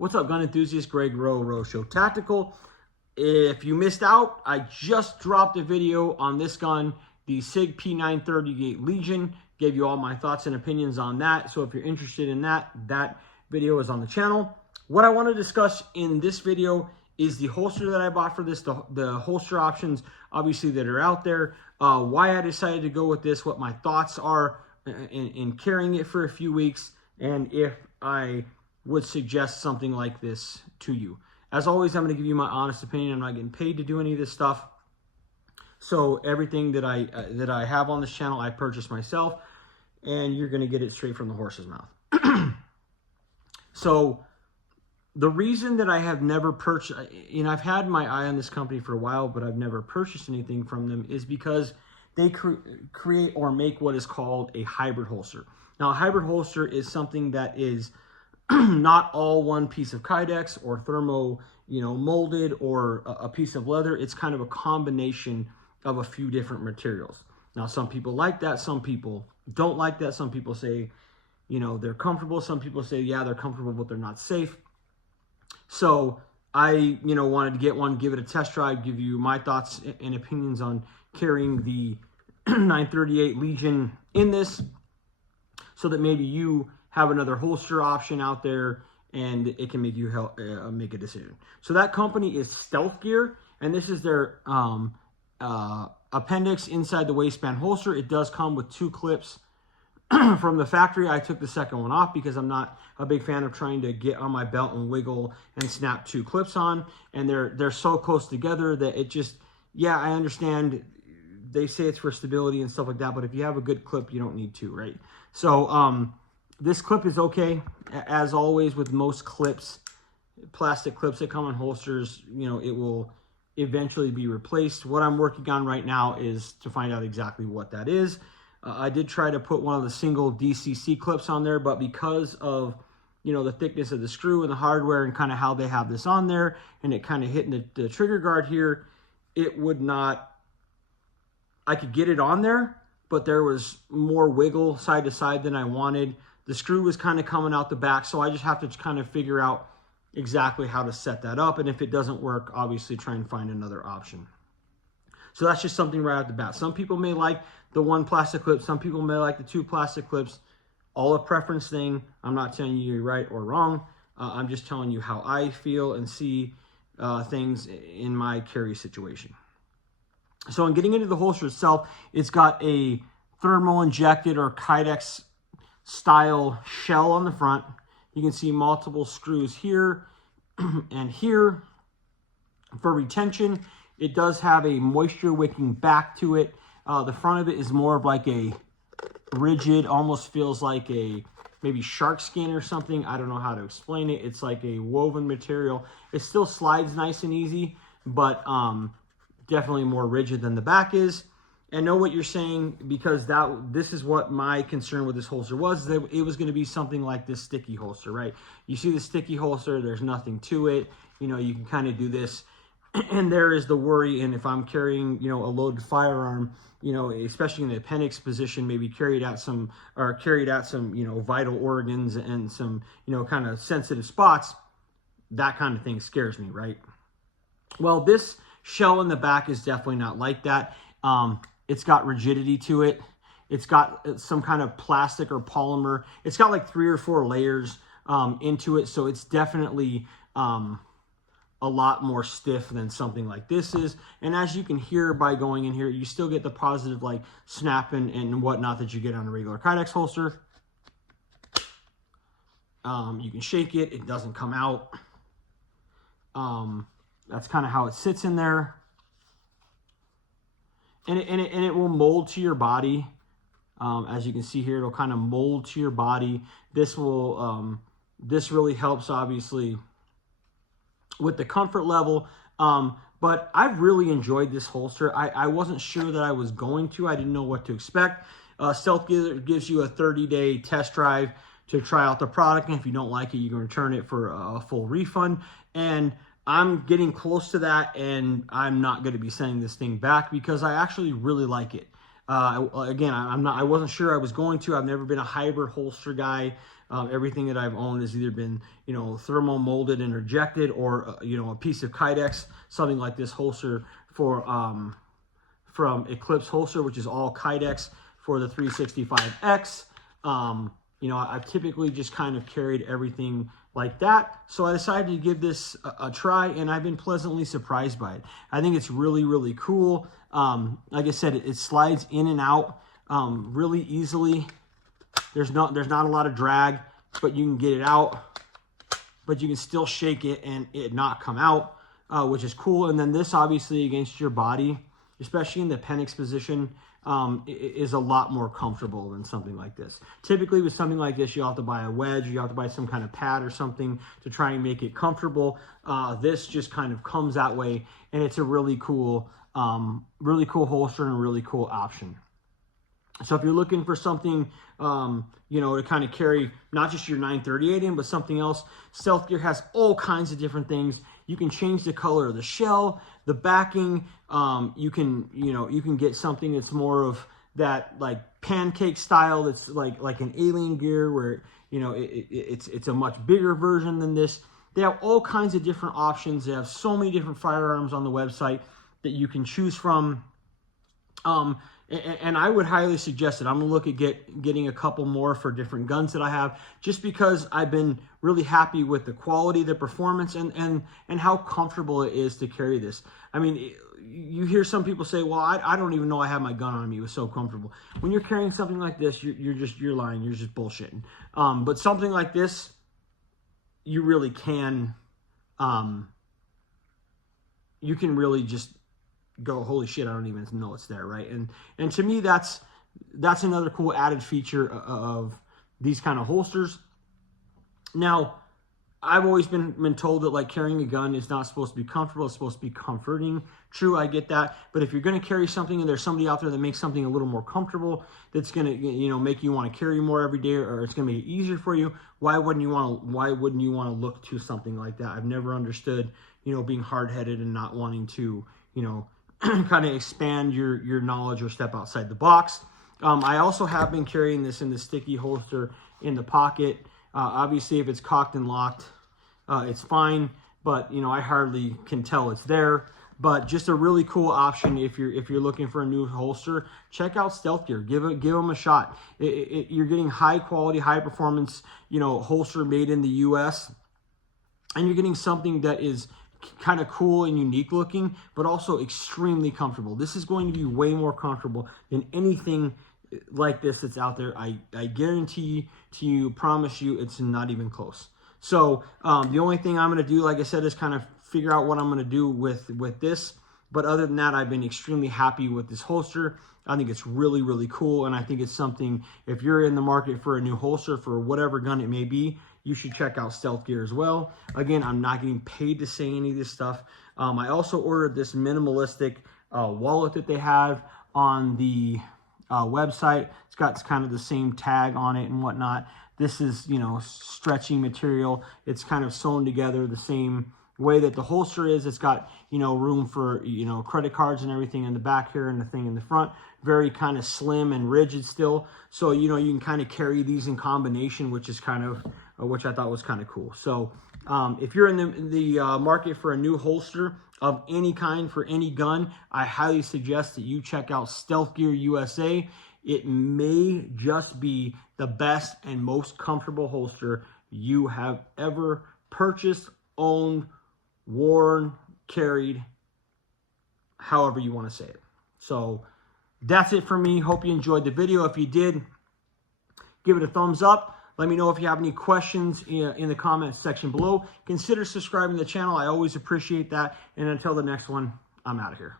What's up, gun enthusiast? Greg Rowe Show Tactical. If you missed out, I just dropped a video on this gun, the SigP938 Legion. Gave you all my thoughts and opinions on that. So if you're interested in that, that video is on the channel. What I want to discuss in this video is the holster that I bought for this, the holster options, obviously, that are out there, why I decided to go with this, what my thoughts are in carrying it for a few weeks, and if I would suggest something like this to you. As always, I'm going to give you my honest opinion. I'm not getting paid to do any of this stuff. So everything that I have on this channel, I purchased myself, and you're going to get it straight from the horse's mouth. So the reason that I have never purchased, I've had my eye on this company for a while, but I've never purchased anything from them, is because they create or make what is called a hybrid holster. Now, a hybrid holster is something that is not all one piece of Kydex or thermo, molded, or a piece of leather. It's kind of a combination of a few different materials. Now, some people like that. Some people don't like that. Some people say, they're comfortable. Some people say, yeah, they're comfortable, but they're not safe. So I, wanted to get one, give it a test drive, give you my thoughts and opinions on carrying the 938 Legion in this, so that maybe you have another holster option out there and it can make you make a decision. So that company is Stealthgear, and this is their appendix inside the waistband holster. It does come with 2 clips from the factory. I took the second one off because I'm not a big fan of trying to get on my belt and wiggle and snap 2 clips on, and they're so close together that it just, yeah, I understand they say it's for stability and stuff like that, but if you have a good clip, you don't need 2, right? So this clip is okay. As always with most clips, plastic clips that come in holsters, it will eventually be replaced. What I'm working on right now is to find out exactly what that is. I did try to put one of the single DCC clips on there, but because of, the thickness of the screw and the hardware and kind of how they have this on there, and it kind of hitting the trigger guard here, it would not, I could get it on there, but there was more wiggle side to side than I wanted. The screw was kind of coming out the back, so I just have to kind of figure out exactly how to set that up. And if it doesn't work, obviously try and find another option. So that's just something right out the bat. Some people may like the 1 plastic clip. Some people may like the 2 plastic clips. All a preference thing. I'm not telling you you're right or wrong. I'm just telling you how I feel and see things in my carry situation. So in getting into the holster itself, it's got a thermal injected or Kydex style shell on the front. You can see multiple screws here and here for retention. It does have a moisture wicking back to it. The front of it is more of like a rigid, almost feels like a maybe shark skin or something. I don't know how to explain it. It's like a woven material. It still slides nice and easy, but definitely more rigid than the back is. And know what you're saying, because this is what my concern with this holster was, that it was going to be something like this sticky holster, right? You see the sticky holster, there's nothing to it. You can kind of do this, and there is the worry. And if I'm carrying, a loaded firearm, especially in the appendix position, maybe carried at some vital organs and some, kind of sensitive spots, that kind of thing scares me, right? Well, this shell in the back is definitely not like that. It's got rigidity to it. It's got some kind of plastic or polymer. It's got like 3 or 4 layers into it. So it's definitely a lot more stiff than something like this is. And as you can hear by going in here, you still get the positive like snapping and whatnot that you get on a regular Kydex holster. You can shake it. It doesn't come out. That's kind of how it sits in there. And it will mold to your body. As you can see here, it'll kind of mold to your body. This will, this really helps, obviously, with the comfort level. But I've really enjoyed this holster. I wasn't sure that I was going to. I didn't know what to expect. Stealthgear gives you a 30-day test drive to try out the product. And if you don't like it, you can return it for a full refund. And I'm getting close to that, and I'm not going to be sending this thing back because I actually really like it. Again, I wasn't sure I was going to. I've never been a hybrid holster guy. Everything that I've owned has either been, you know, thermo molded and rejected, or you know, a piece of Kydex, something like this holster for from Eclipse Holster, which is all Kydex for the 365X. You know, I've typically just kind of carried everything like that. So I decided to give this a try, and I've been pleasantly surprised by it. I think it's really, really cool. Like I said, it slides in and out really easily. There's not a lot of drag, but you can get it out, but you can still shake it and it not come out, which is cool. And then this, obviously, against your body, especially in the Penix position, is a lot more comfortable than something like this. Typically with something like this, you have to buy a wedge, you have to buy some kind of pad or something to try and make it comfortable. This just kind of comes that way, and it's a really cool holster and a really cool option. So if you're looking for something, you know, to kind of carry not just your 938 in, but something else, Stealthgear has all kinds of different things. You can change the color of the shell, the backing. You can get something that's more of that like pancake style. That's like an alien gear, where, you know, it's a much bigger version than this. They have all kinds of different options. They have so many different firearms on the website that you can choose from. And I would highly suggest it. I'm gonna look at getting a couple more for different guns that I have, just because I've been really happy with the quality, the performance, and how comfortable it is to carry this. I mean, you hear some people say, well, I don't even know I have my gun on me. It was so comfortable. When you're carrying something like this, you're lying. You're just bullshitting. But something like this, you really can, you can really just go, holy shit, I don't even know it's there, right? And to me, that's another cool added feature of these kind of holsters. Now, I've always been told that like carrying a gun is not supposed to be comfortable, it's supposed to be comforting. True, I get that. But if you're going to carry something and there's somebody out there that makes something a little more comfortable, that's going to, you know, make you want to carry more every day, or it's going to make it easier for you, why wouldn't you want to look to something like that? I've never understood, you know, being hard-headed and not wanting to, you know, kind of expand your knowledge or step outside the box. I also have been carrying this in the sticky holster in the pocket. Obviously, if it's cocked and locked, it's fine, but you know, I hardly can tell it's there. But just a really cool option if you're looking for a new holster. Check out Stealthgear. Give them a shot. You're getting high quality, high performance, you know, holster made in the U.S., and you're getting something that is kind of cool and unique looking, but also extremely comfortable. This is going to be way more comfortable than anything like this that's out there. I guarantee to you, promise you, it's not even close. So the only thing I'm going to do, like I said, is kind of figure out what I'm going to do with this. But other than that, I've been extremely happy with this holster. I think it's really, really cool. And I think it's something, if you're in the market for a new holster for whatever gun it may be, you should check out Stealthgear as well. Again, I'm not getting paid to say any of this stuff. I also ordered this minimalistic wallet that they have on the website. It's got kind of the same tag on it and whatnot. This is, you know, stretching material. It's kind of sewn together the same way that the holster is. It's got, you know, room for, you know, credit cards and everything in the back here and the thing in the front. Very kind of slim and rigid still. So, you know, you can kind of carry these in combination, which is kind of, which I thought was kind of cool. So if you're in the market for a new holster of any kind for any gun, I highly suggest that you check out Stealthgear USA. It may just be the best and most comfortable holster you have ever purchased, owned, worn, carried, however you want to say it. So that's it for me. Hope you enjoyed the video. If you did, give it a thumbs up. Let me know if you have any questions in the comments section below. Consider subscribing to the channel. I always appreciate that. And until the next one, I'm out of here.